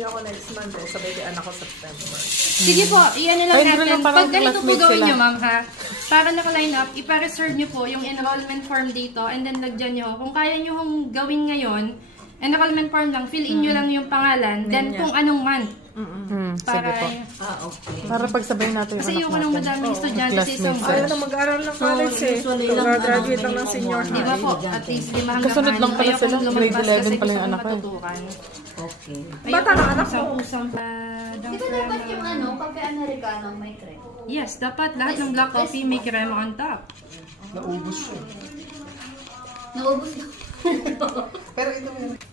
niyo ako next month eh. Sabay kay anak ko September. Sige po, iyan na lang Ay, hindi natin. lang, parang Pag ganito po classmate gawin sila. nyo, ma'am, ha? Para naka-line up, ipa-reserve nyo po yung enrollment form dito and then lagyan nyo. Kung kaya nyo hong gawin ngayon, enrollment form lang, fill in nyo lang yung pangalan, then kung anong month. Sige Para, po. Okay. Para pagsabayin natin yung kasi anak ayoko ng natin. madaming estudyante sa isang classmates. Ayaw batch. na mag-aaral ng college eh. usually lang, Graduate lang ng senior Di ba po? At least 5 hanggang Kasunod lang pala Ayokong sila. Grade lumagpas 11 kasi pala yung gusto anak kong ko eh. matutukan. Okay. Bata na anak mo. Usang-usang pa. Di ba dapat yung ano, kape Americano may cream? Yes, dapat lahat ng black coffee may crema on top. Naubos na. Pero ito meron.